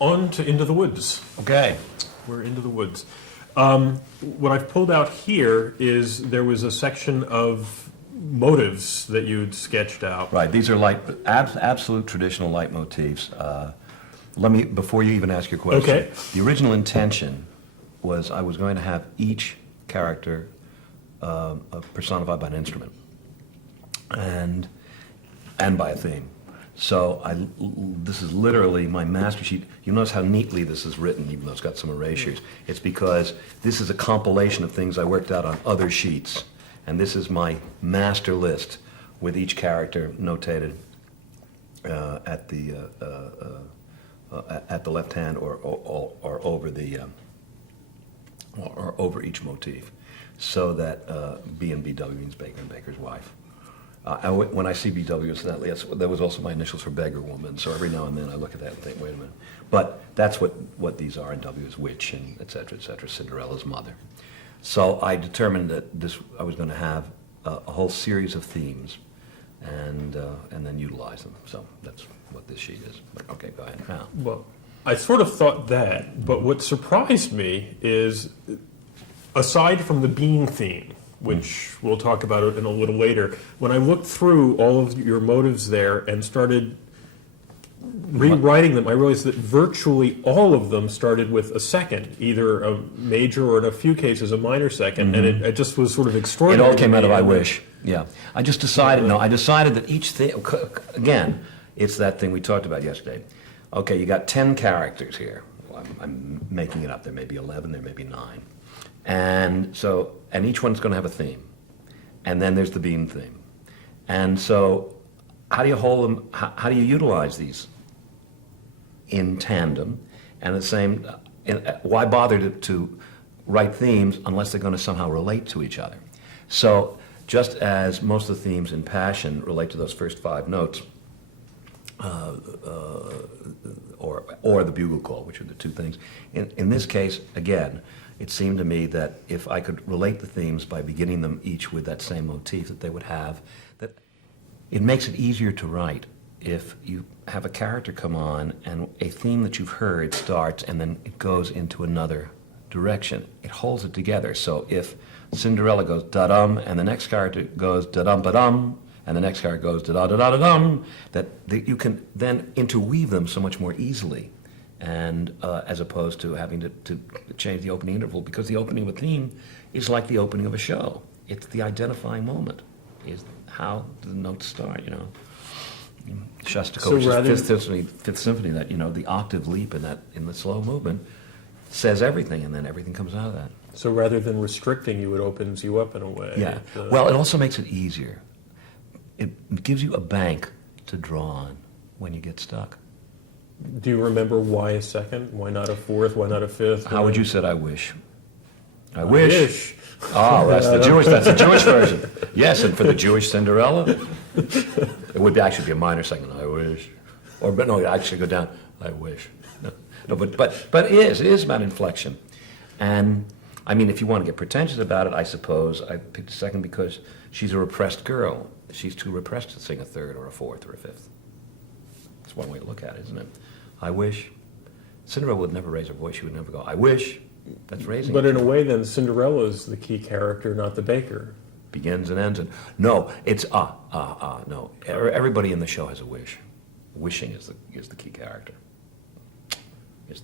On to Into the Woods. Okay. We're into the woods. What I've pulled out here is there was a section of motives that you'd sketched out. Right. These are absolute traditional leitmotifs. Let me, before you even ask your question, Okay. The original intention was I was going to have each character personified by an instrument and by a theme. So this is literally my master sheet. You notice how neatly this is written, even though it's got some erasures. It's because this is a compilation of things I worked out on other sheets. And this is my master list with each character notated at the left hand or over the or over each motif, so that B and BW means Baker and Baker's wife. When I see BW, incidentally, that was also my initials for beggar woman. So every now and then I look at that and think, wait a minute. But that's what these are, and W is witch, and et cetera, Cinderella's mother. So I determined that I was going to have a whole series of themes, and then utilize them. So that's what this sheet is. But okay, go ahead now. Well, I sort of thought that, but what surprised me is, aside from the bean theme, which we'll talk about it in a little later, when I looked through all of your motives there and started rewriting them, I realized that virtually all of them started with a second, either a major or in a few cases a minor second, and it just was sort of extraordinary. It all came out of I wish. Yeah, I just decided. I decided that each thing. Again, it's that thing we talked about yesterday. Okay, you got 10 characters here. Well, I'm making it up. There may be 11. There may be 9. And each one's going to have a theme. And then there's the bean theme. And so how do you hold them, how do you utilize these in tandem? And the same, why bother to write themes unless they're going to somehow relate to each other? So just as most of the themes in Passion relate to those first 5 notes, or the bugle call, which are the 2 things. In this case, again, it seemed to me that if I could relate the themes by beginning them each with that same motif that they would have, that it makes it easier to write if you have a character come on and a theme that you've heard starts and then it goes into another direction. It holds it together. So if Cinderella goes da-dum and the next character goes da-dum-ba-dum and the next character goes da-da-da-da-dum, that you can then interweave them so much more easily, and as opposed to having to change the opening interval, because the opening of a theme is like the opening of a show. It's the identifying moment, is how the notes start, Shostakovich's Fifth Symphony, that, the octave leap in the slow movement says everything, and then everything comes out of that. So rather than restricting you, it opens you up in a way. Yeah. Well, it also makes it easier. It gives you a bank to draw on when you get stuck. Do you remember why a second? Why not a fourth? Why not a fifth? How would you say I wish? I wish. Oh, that's the Jewish version. Yes, and for the Jewish Cinderella, it would actually be a minor second. I wish. But no, it actually go down. I wish. No, but it is about inflection. And I mean, if you want to get pretentious about it, I suppose I picked a second because she's a repressed girl. She's too repressed to sing a third or a fourth or a fifth. That's one way to look at it, isn't it? I wish. Cinderella would never raise her voice. She would never go, I wish. That's raising. But in a way, then, Cinderella's the key character, not the baker. Begins and ends. No, it's no. Everybody in the show has a wish. Wishing is the key character.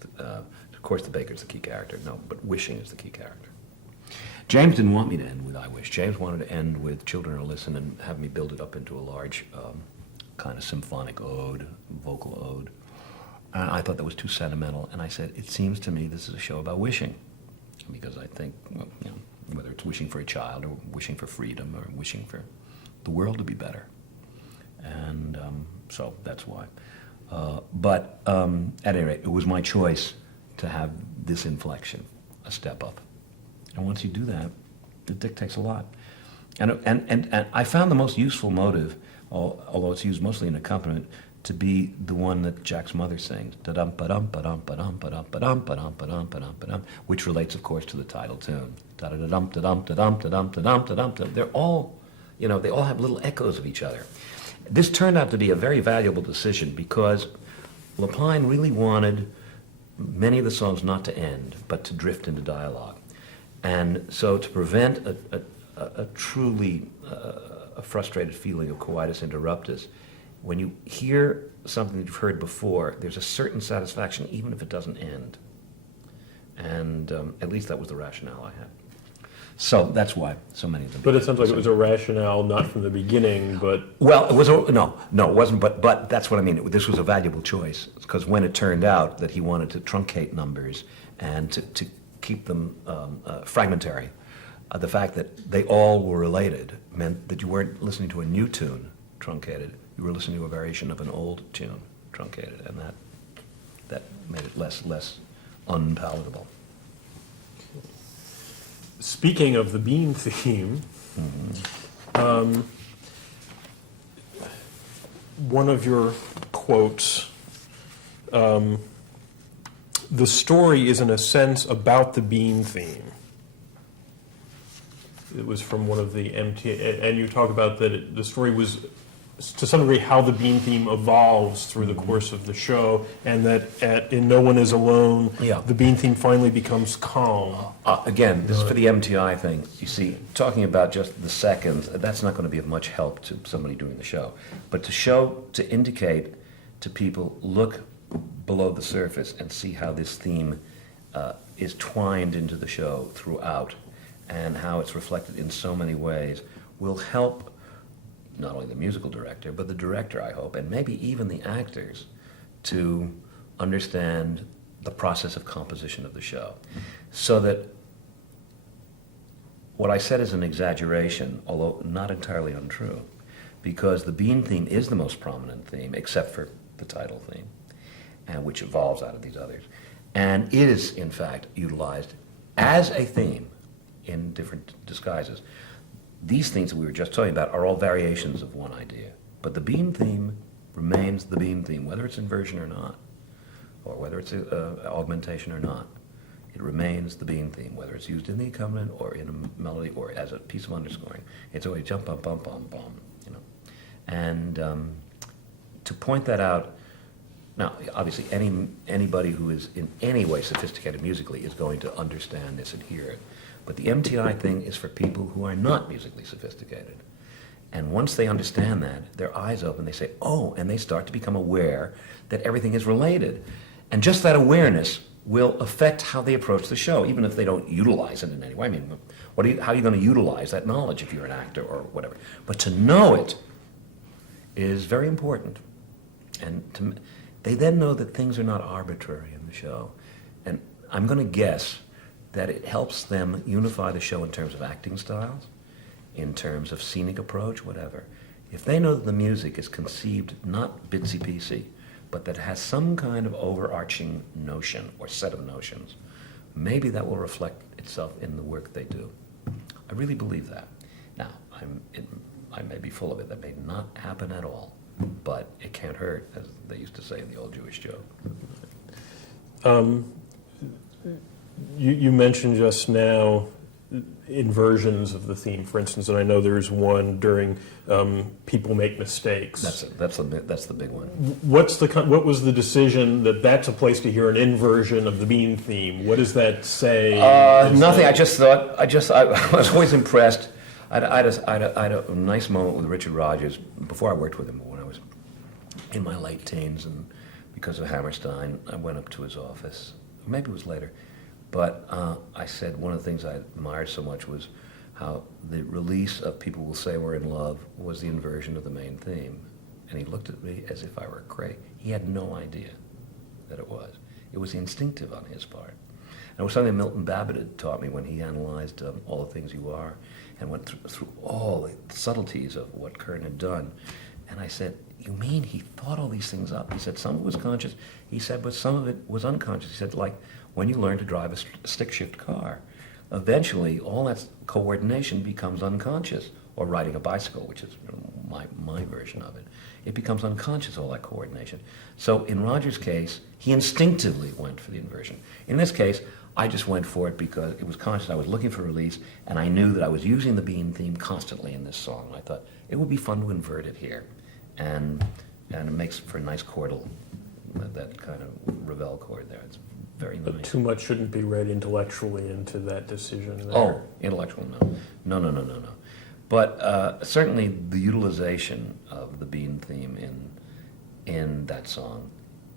Of course, the baker's the key character. No, but wishing is the key character. James didn't want me to end with I wish. James wanted to end with Children Are Listen and have me build it up into a large kind of symphonic ode, vocal ode. And I thought that was too sentimental, and I said, it seems to me this is a show about wishing, because I think, whether it's wishing for a child or wishing for freedom or wishing for the world to be better. And so that's why. But at any rate, it was my choice to have this inflection, a step up. And once you do that, it dictates a lot. And I found the most useful motive, although it's used mostly in accompaniment, to be the one that Jack's mother sings, da-dum, ba-dum, ba-dum, ba-dum, ba-dum, ba-dum, ba-dum, ba-dum, ba-dum, ba-dum, which relates, of course, to the title tune. Da-da-da-dum, da-dum, da-dum, da-dum, da-dum, da-dum. They're all, they all have little echoes of each other. This turned out to be a very valuable decision because Lapine really wanted many of the songs not to end, but to drift into dialogue. And so to prevent a truly a frustrated feeling of coitus interruptus, when you hear something that you've heard before, there's a certain satisfaction, even if it doesn't end. And at least that was the rationale I had. So that's why so many of them. But it sounds like it was a rationale, not from the beginning, but... Well, it was no, it wasn't. But that's what I mean. This was a valuable choice because when it turned out that he wanted to truncate numbers and to keep them fragmentary, the fact that they all were related meant that you weren't listening to a new tune truncated. You were listening to a variation of an old tune truncated, and that made it less unpalatable. Speaking of the Bean theme, one of your quotes, the story is in a sense about the Bean theme. It was from one of the and you talk about that the story was, to some degree, how the Bean theme evolves through the course of the show, and that in No One Is Alone, the Bean theme finally becomes calm. Again, this is for the MTI thing. You see, talking about just the seconds, that's not going to be of much help to somebody doing the show. But to indicate to people, look below the surface and see how this theme is twined into the show throughout, and how it's reflected in so many ways, will help not only the musical director, but the director, I hope, and maybe even the actors, to understand the process of composition of the show. So that what I said is an exaggeration, although not entirely untrue, because the Bean theme is the most prominent theme, except for the title theme, and which evolves out of these others. And it is, in fact, utilized as a theme in different disguises. These things that we were just talking about are all variations of one idea. But the Bean theme remains the Bean theme, whether it's inversion or not, or whether it's augmentation or not. It remains the Bean theme, whether it's used in the accompaniment or in a melody or as a piece of underscoring. It's always jump, bum, bum, bum, bum, you know. And to point that out, now, obviously, anybody who is in any way sophisticated musically is going to understand this and hear it. But the MTI thing is for people who are not musically sophisticated. And once they understand that, their eyes open, they say, oh, and they start to become aware that everything is related. And just that awareness will affect how they approach the show, even if they don't utilize it in any way. I mean, how are you going to utilize that knowledge if you're an actor or whatever? But to know it is very important. And they then know that things are not arbitrary in the show. And I'm going to guess that it helps them unify the show in terms of acting styles, in terms of scenic approach, whatever. If they know that the music is conceived not bitsy-piecey, but that has some kind of overarching notion or set of notions, maybe that will reflect itself in the work they do. I really believe that. Now, I may be full of it. That may not happen at all, but it can't hurt, as they used to say in the old Jewish joke. You mentioned just now inversions of the theme, for instance, and I know there's one during People Make Mistakes. That's the big one. What was the decision that that's a place to hear an inversion of the Bean theme? What does that say? Nothing. I was always impressed. I had a nice moment with Richard Rodgers before I worked with him when I was in my late teens, and because of Hammerstein, I went up to his office. Maybe it was later. But I said one of the things I admired so much was how the release of People Will Say We're in Love was the inversion of the main theme. And he looked at me as if I were crazy. He had no idea that it was. It was instinctive on his part. And it was something Milton Babbitt had taught me when he analyzed All the Things You Are and went through all the subtleties of what Kern had done. And I said, you mean he thought all these things up? He said, some of it was conscious. He said, but some of it was unconscious. He said, like, when you learn to drive a stick-shift car, eventually all that coordination becomes unconscious. Or riding a bicycle, which is my version of it. It becomes unconscious, all that coordination. So in Roger's case, he instinctively went for the inversion. In this case, I just went for it because it was conscious. I was looking for release, and I knew that I was using the Bean theme constantly in this song. I thought it would be fun to invert it here. And it makes for a nice chordal, that kind of Ravel chord there. It's very But nice. too much shouldn't be read intellectually into that decision there. Oh, intellectual, no. No. But certainly the utilization of the Bean theme in that song,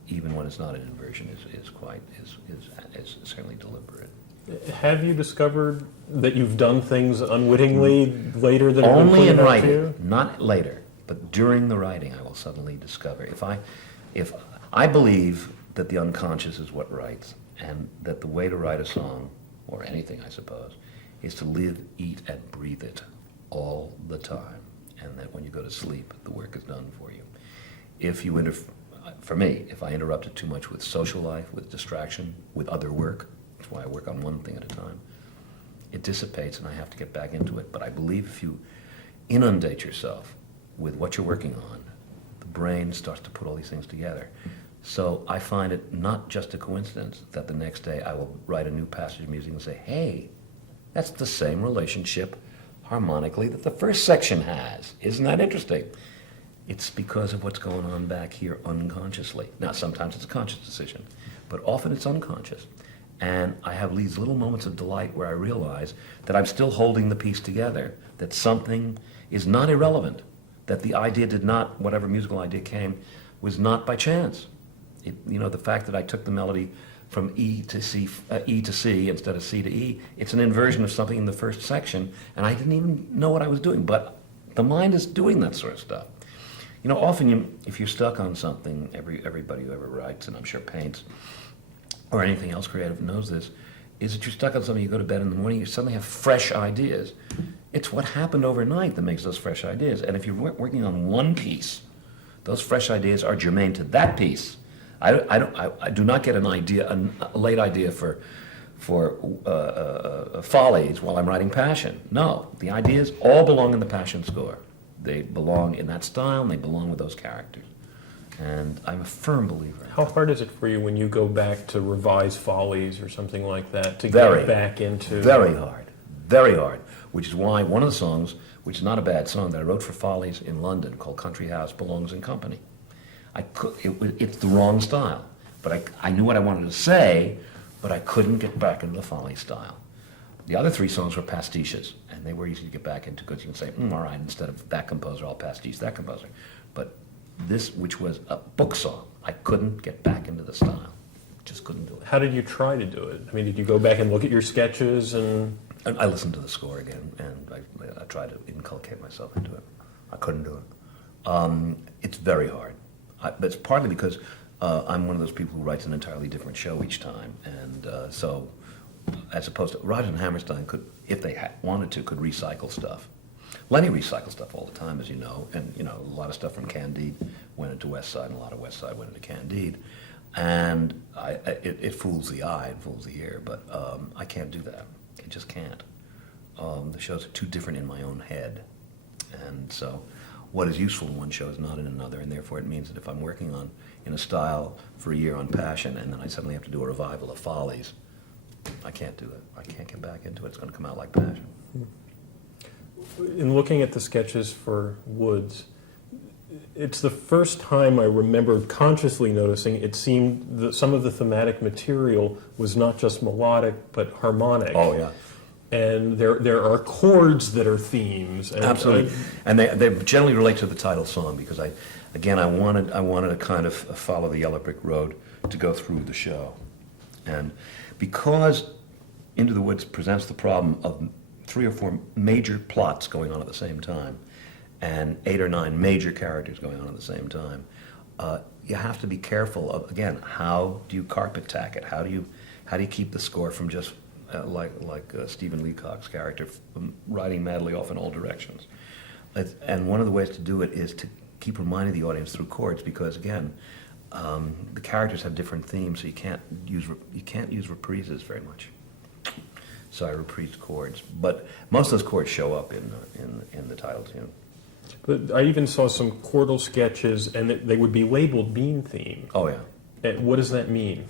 even when it's not an inversion, is certainly deliberate. Have you discovered that you've done things unwittingly later than Only in pointed out to writing, you? not later, but during the writing, I will suddenly discover. If I believe that the unconscious is what writes, and that the way to write a song, or anything, I suppose, is to live, eat, and breathe it all the time, and that when you go to sleep, the work is done for you. For me, if I interrupt it too much with social life, with distraction, with other work, that's why I work on one thing at a time, it dissipates and I have to get back into it. But I believe if you inundate yourself with what you're working on, the brain starts to put all these things together. So I find it not just a coincidence that the next day I will write a new passage of music and say, hey, that's the same relationship harmonically that the first section has. Isn't that interesting? It's because of what's going on back here unconsciously. Now, sometimes it's a conscious decision, but often it's unconscious. And I have these little moments of delight where I realize that I'm still holding the piece together, that something is not irrelevant, that the idea did not, whatever musical idea came, was not by chance. The fact that I took the melody from E to C instead of C to E, it's an inversion of something in the first section, and I didn't even know what I was doing, but the mind is doing that sort of stuff. Often if you're stuck on something, everybody who ever writes, and I'm sure paints, or anything else creative knows this, is that you're stuck on something, you go to bed in the morning, you suddenly have fresh ideas. It's what happened overnight that makes those fresh ideas. And if you're working on one piece, those fresh ideas are germane to that piece. I do not get a late idea for follies while I'm writing Passion. No, the ideas all belong in the Passion score. They belong in that style, and they belong with those characters. And I'm a firm believer. How hard is it for you when you go back to revise Follies or something like that to Very, get back into... Very hard, which is why one of the songs, which is not a bad song, that I wrote for Follies in London called Country House Belongs in Company. It's the wrong style, but I knew what I wanted to say, but I couldn't get back into the Folly style. The other three songs were pastiches, and they were easy to get back into because you can say, all right, instead of that composer, I'll pastiche that composer. But this, which was a book song, I couldn't get back into the style. Just couldn't do it. How did you try to do it? I mean, did you go back and look at your sketches and... I listened to the score again, and I tried to inculcate myself into it. I couldn't do it. It's very hard. But it's partly because I'm one of those people who writes an entirely different show each time, and so as opposed to Rodgers and Hammerstein could, if they wanted to, could recycle stuff. Lenny recycled stuff all the time, as you know, and a lot of stuff from Candide went into West Side, and a lot of West Side went into Candide, and it fools the eye and fools the ear, but I can't do that. I just can't. The shows are too different in my own head, and so what is useful in one show is not in another, and therefore it means that if I'm working in a style for a year on Passion, and then I suddenly have to do a revival of Follies, I can't do it. I can't get back into it. It's going to come out like Passion. In looking at the sketches for Woods, it's the first time I remember consciously noticing it seemed that some of the thematic material was not just melodic, but harmonic. Oh, yeah. And there are chords that are themes. And Absolutely. And they generally relate to the title song because I wanted to kind of follow the Yellow Brick Road to go through the show. And because Into the Woods presents the problem of 3 or 4 major plots going on at the same time and 8 or 9 major characters going on at the same time, you have to be careful of, again, how do you carpet tack it? How do you keep the score from just like Stephen Leacock's character riding madly off in all directions? And one of the ways to do it is to keep reminding the audience through chords, because again, the characters have different themes, so you can't use reprises very much. So I reprised chords, but most of those chords show up in the title tune. But I even saw some chordal sketches, and they would be labeled Bean theme. Oh yeah. And what does that mean?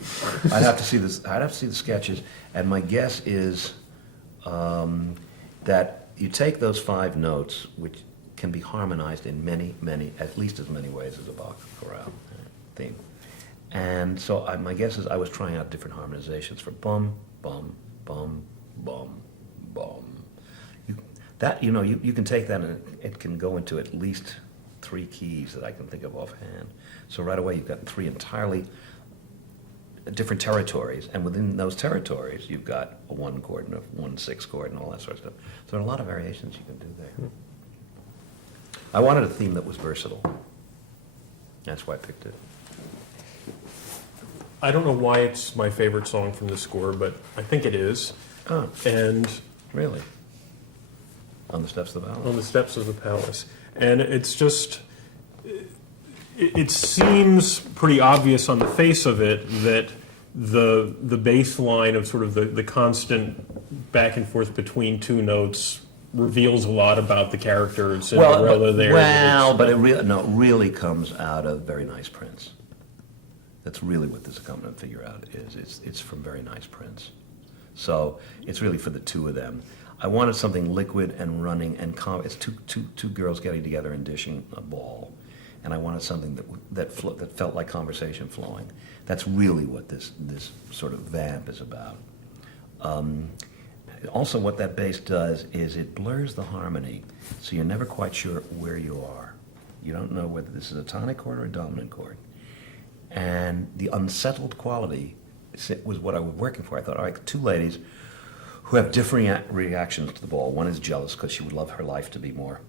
I'd have to see this. I'd have to see the sketches, and my guess is that you take those 5 notes, which can be harmonized in many, at least as many ways as a Bach chorale theme, And so my guess is I was trying out different harmonizations for bum, bum, bum, bum, bum. You can take that and it can go into at least 3 keys that I can think of offhand. So right away you've got 3 entirely different territories, and within those territories you've got a 1 chord and a 1/6 chord and all that sort of stuff. So there are a lot of variations you can do there. I wanted a theme that was versatile. That's why I picked it. I don't know why it's my favorite song from the score, but I think it is. Oh, And really? On the Steps of the on Palace? the steps of the palace. And it's just, it seems pretty obvious on the face of it that the bass line of sort of the constant back and forth between 2 notes reveals a lot about the character of Cinderella there. But it really comes out of Very Nice Prince. That's really what this accompaniment figure out is. It's from Very Nice Prince. So it's really for the 2 of them. I wanted something liquid and running and calm. It's two girls getting together and dishing a ball, and I wanted something that felt like conversation flowing. That's really what this sort of vamp is about. Also, what that bass does is it blurs the harmony, so you're never quite sure where you are. You don't know whether this is a tonic chord or a dominant chord. And the unsettled quality was what I was working for. I thought, all right, 2 ladies who have differing reactions to the ball. One is jealous because she would love her life to be more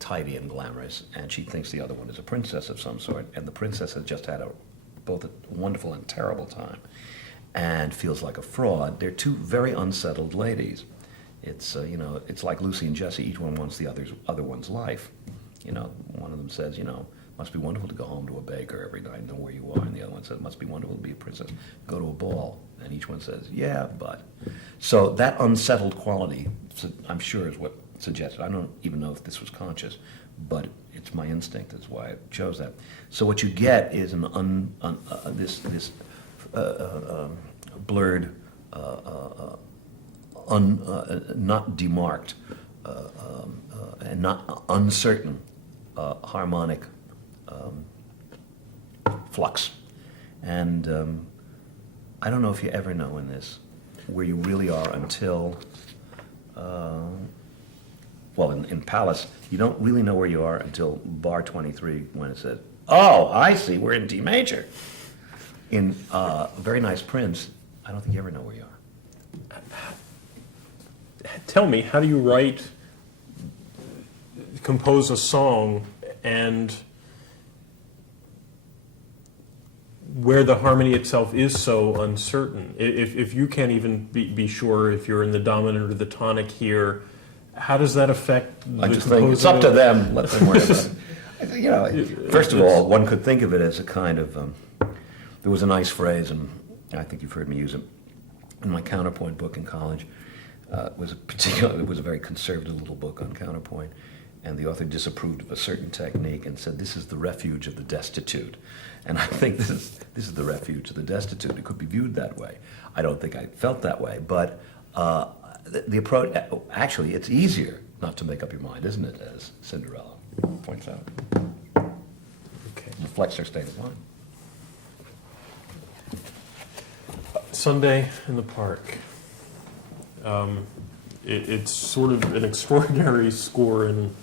tidy and glamorous, and she thinks the other one is a princess of some sort, and the princess has just had both a wonderful and terrible time and feels like a fraud. They're 2 very unsettled ladies. It's it's like Lucy and Jessie. Each one wants the other one's life. One of them says, must be wonderful to go home to a baker every night and know where you are. And the other one says, must be wonderful to be a princess, go to a ball. And each one says, yeah, but. So that unsettled quality, I'm sure, is what suggested. I don't even know if this was conscious, but it's my instinct. That's why I chose that. So what you get is this blurred, not demarked, and not uncertain harmonic flux. And I don't know if you ever know in this where you really are until, in Palace, you don't really know where you are until bar 23 when it says, oh, I see, we're in D major. In Very Nice Prince, I don't think you ever know where you are. Tell me, how do you compose a song and where the harmony itself is so uncertain? If you can't even be sure if you're in the dominant or the tonic here, how does that affect I the just think it's up to them. Let them worry about it. First of all, one could think of it as a kind of, there was a nice phrase, and I think you've heard me use it, in my counterpoint book in college. It was a very conservative little book on counterpoint, and the author disapproved of a certain technique and said, this is the refuge of the destitute. And I think this is the refuge of the destitute. It could be viewed that way. I don't think I felt that way, but the approach, actually, it's easier not to make up your mind, isn't it, as Cinderella points out. Okay. It reflects their state of mind. Sunday in the Park. It's sort of an extraordinary score, and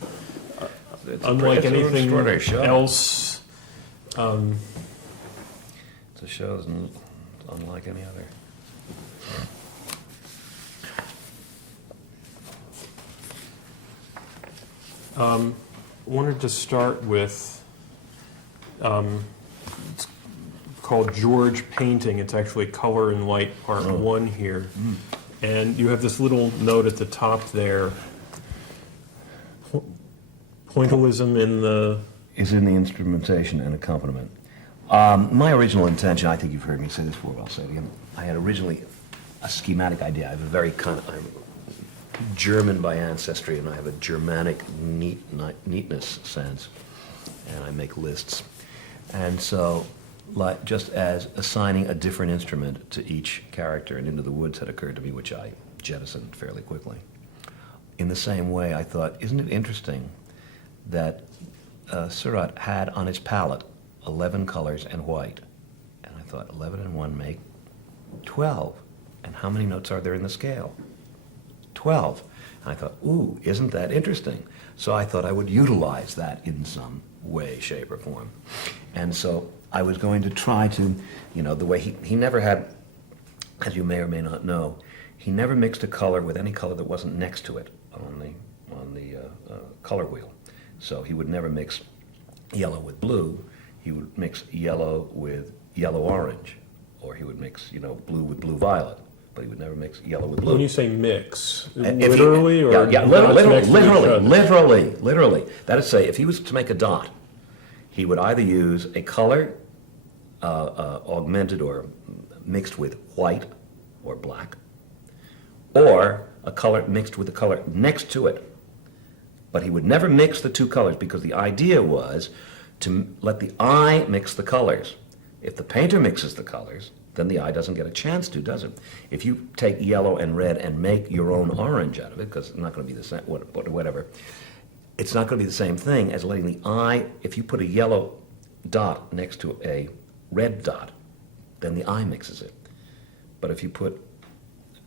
unlike anything else. It's a show that's unlike any other. Wanted to start with, it's called George Painting. It's actually Color and Light Part 1 here. And you have this little note at the top there. Pointillism in the... Is in the instrumentation and accompaniment. My original intention, I think you've heard me say this before, but I'll say it again. I had originally a schematic idea. I have a very I'm German by ancestry, and I have a Germanic neatness sense, and I make lists. And so, just as assigning a different instrument to each character and Into the Woods had occurred to me, which I jettisoned fairly quickly. In the same way, I thought, isn't it interesting that Surat had on his palette 11 colors and white. And I thought, 11 and 1 make 12. And how many notes are there in the scale? 12. And I thought, ooh, isn't that interesting? So I thought I would utilize that in some way, shape, or form. And so I was going to try to, the way he never had, as you may or may not know, he never mixed a color with any color that wasn't next to it on the color wheel. So he would never mix yellow with blue. He would mix yellow with yellow-orange, or he would mix, blue with blue-violet. But he would never mix yellow with blue. When you say mix, If literally, or yeah, dots next to each other? literally. That is to say, if he was to make a dot, he would either use a color augmented or mixed with white or black, or a color mixed with the color next to it. But he would never mix the two colors, because the idea was to let the eye mix the colors. If the painter mixes the colors, then the eye doesn't get a chance to, does it? If you take yellow and red and make your own orange out of it, because it's not going to be the same, whatever, it's not going to be the same thing as letting the eye, if you put a yellow dot next to a red dot, then the eye mixes it. But if you put,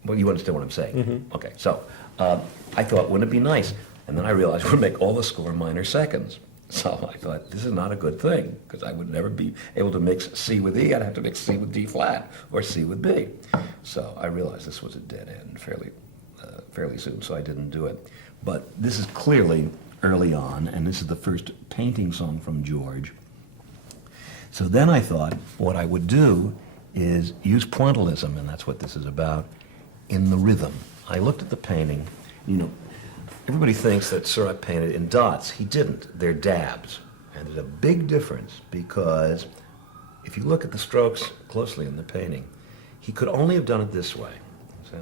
well, you understand what I'm saying. Mm-hmm. Okay, so I thought, wouldn't it be nice? And then I realized we'd make all the score minor seconds. So I thought, this is not a good thing, because I would never be able to mix C with E. I'd have to mix C with D flat, or C with B. So I realized this was a dead end fairly soon, so I didn't do it. But this is clearly early on, and this is the first painting song from George. So then I thought what I would do is use pointillism, and that's what this is about, in the rhythm. I looked at the painting, everybody thinks that Seurat painted in dots. He didn't. They're dabs. And there's a big difference, because if you look at the strokes closely in the painting, he could only have done it this way. So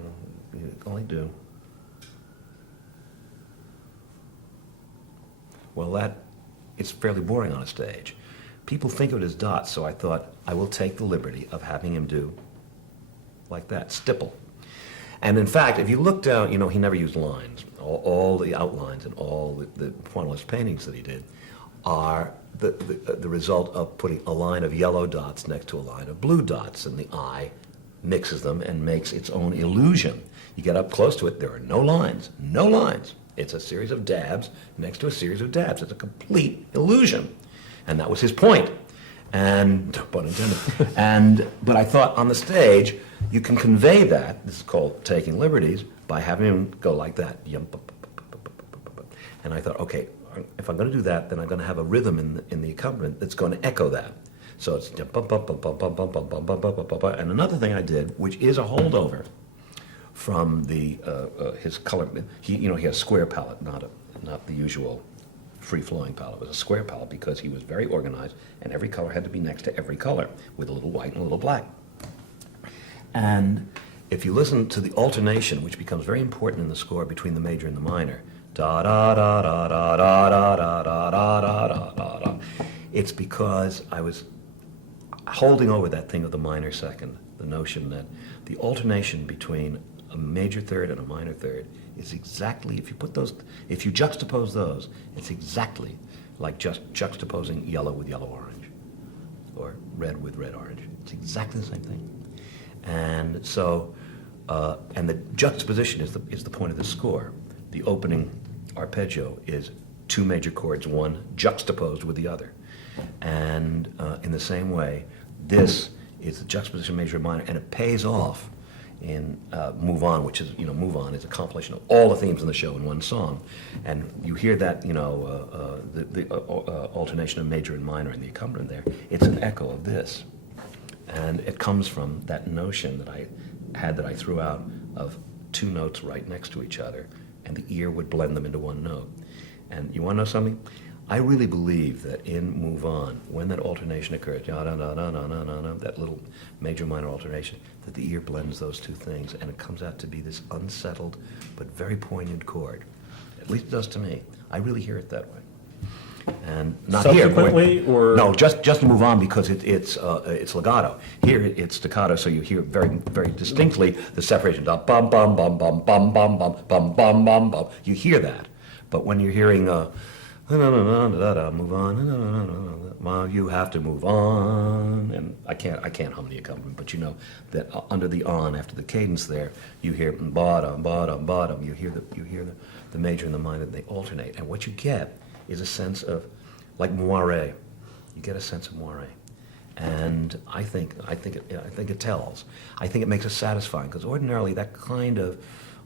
you could only do. Well, it's fairly boring on a stage. People think of it as dots, so I thought I will take the liberty of having him do like that, stipple. And in fact, if you look down, he never used lines. All the outlines and all the pointillist paintings that he did are the result of putting a line of yellow dots next to a line of blue dots, and the eye mixes them and makes its own illusion. You get up close to it, there are no lines, no lines. It's a series of dabs next to a series of dabs. It's a complete illusion. And that was his point. And, pun intended. But I thought on the stage, you can convey that, this is called taking liberties, by having him go like that. And I thought, okay, if I'm going to do that, then I'm going to have a rhythm in the accompaniment that's going to echo that. So it's and another thing I did, which is a holdover from his color. He has square palette, not the usual free-flowing palette. It was a square palette because he was very organized, and every color had to be next to every color, with a little white and a little black. And if you listen to the alternation, which becomes very important in the score between the major and the minor, da da da da da da da da da da da da da, it's because I was holding over that thing of the minor second, the notion that the alternation between a major third and a minor third is exactly, if you juxtapose those, it's exactly like just juxtaposing yellow with yellow-orange, or red with red-orange. It's exactly the same thing. And so, and the juxtaposition is the point of the score. The opening arpeggio is two major chords, one juxtaposed with the other. And in the same way, this is the juxtaposition major and minor, and it pays off in Move On, which is, Move On is a compilation of all the themes in the show in one song. And you hear that, the alternation of major and minor in the accompaniment there. It's an echo of this. And it comes from that notion that I threw out of two notes right next to each other, and the ear would blend them into one note. And you want to know something? I really believe that in Move On, when that alternation occurs, that little major-minor alternation, that the ear blends those two things, and it comes out to be this unsettled but very poignant chord. At least it does to me. I really hear it that way. And not Subsequently, here. or No, just Move On, because it's legato. Here it's staccato, so you hear very, very distinctly the separation. Bum bum bum bum bum bum bum bum bum bum bum. You hear that, but when you're hearing move on, well, you have to move on, and I can't hum the accompaniment, but you know that under the on, after the cadence there, you hear bottom, bottom, bottom, you hear the major and the minor, they alternate, and what you get is a sense of, like moire, you get a sense of moire. And I think it tells. I think it makes it satisfying, because ordinarily that kind of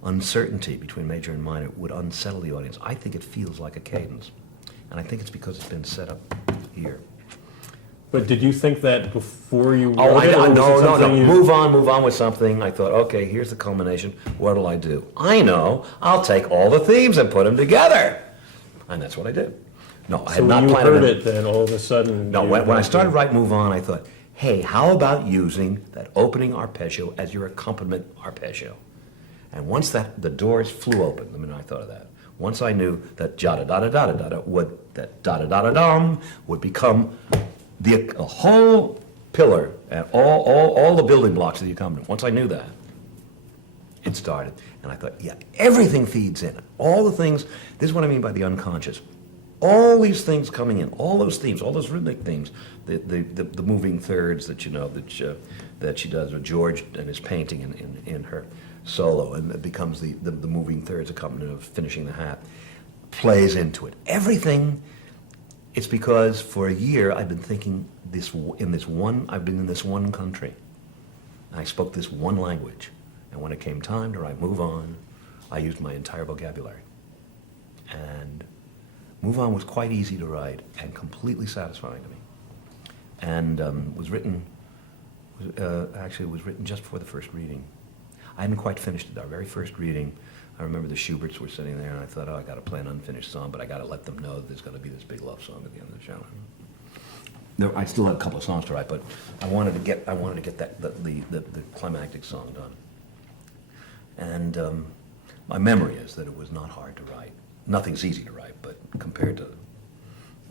uncertainty between major and minor would unsettle the audience. I think it feels like a cadence, and I think it's because it's been set up here. But did you think that before you wrote Oh, it? Or was it no. something you- Move on with something. I thought, okay, here's the culmination. What'll I do? I know. I'll take all the themes and put them together, and that's what I did. No, I had So not when you planned heard it. it, then all of a sudden... No, you when I had started to- writing Move On, I thought, hey, how about using that opening arpeggio as your accompaniment arpeggio? And once the doors flew open, the minute I thought of that, once I knew that da-da-da-da-da-da-da would, that da-da-da-da-dum would become the a whole pillar and all the building blocks of the accompaniment, once I knew that, it started. And I thought, yeah, everything feeds in. All the things, this is what I mean by the unconscious. All these things coming in, all those themes, all those rhythmic themes, the moving thirds that you know that she does with George and his painting in her solo, and it becomes the moving thirds accompaniment of Finishing the Hat, plays into it. Everything. It's because for a year I've been thinking I've been in this one country. I spoke this one language, and when it came time to write Move On, I used my entire vocabulary, and Move On was quite easy to write and completely satisfying to me, and was written just before the first reading. I hadn't quite finished it. Our very first reading, I remember the Schuberts were sitting there, and I thought, oh, I got to play an unfinished song, but I got to let them know that there's going to be this big love song at the end of the show. I still had a couple of songs to write, but I wanted to get the climactic song done. And my memory is that it was not hard to write. Nothing's easy to write, but compared to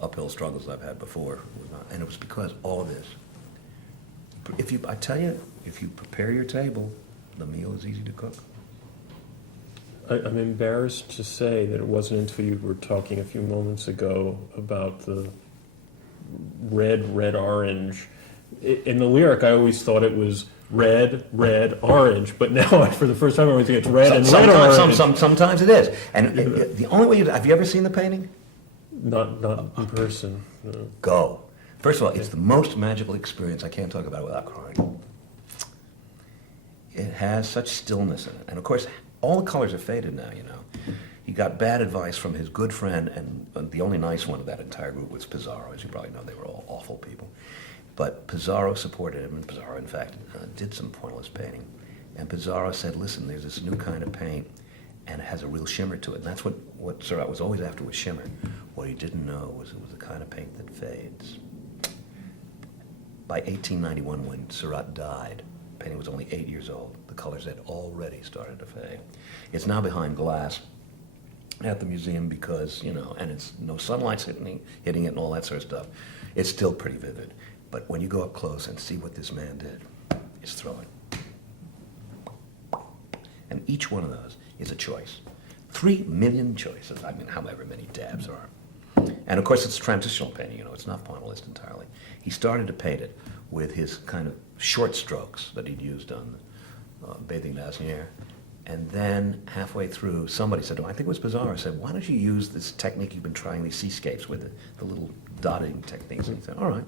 uphill struggles I've had before, it was not, and it was because all of this. I tell you, if you prepare your table, the meal is easy to cook. I'm embarrassed to say that it wasn't until you were talking a few moments ago about the red, orange. In the lyric, I always thought it was red, orange, but now for the first time I think it's red and red orange. Sometimes it is. And the only way have you ever seen the painting? Not in person. No. Go. First of all, it's the most magical experience. I can't talk about it without crying. It has such stillness in it. And of course, all the colors are faded now, you know. He got bad advice from his good friend, and the only nice one of that entire group was Pizarro. As you probably know, they were all awful people. But Pizarro supported him, and Pizarro, in fact, did some pointless painting. And Pizarro said, listen, there's this new kind of paint, and it has a real shimmer to it. And that's what Surratt was always after, was shimmer. What he didn't know was it was the kind of paint that fades. By 1891, when Surratt died, the painting was only 8 years old. The colors had already started to fade. It's now behind glass at the museum because, you know, and it's no sunlight's hitting it and all that sort of stuff. It's still pretty vivid. But when you go up close and see what this man did, it's thrilling. And each one of those is a choice. 3 million choices. I mean, however many dabs there are. And of course, it's a transitional painting, you know, it's not pointillist entirely. He started to paint it with his kind of short strokes that he'd used on Bathing Dazzniere. And then halfway through, somebody said, I think it was Pizarro, said, why don't you use this technique you've been trying, these seascapes with, the little dotting techniques? And he said, all right.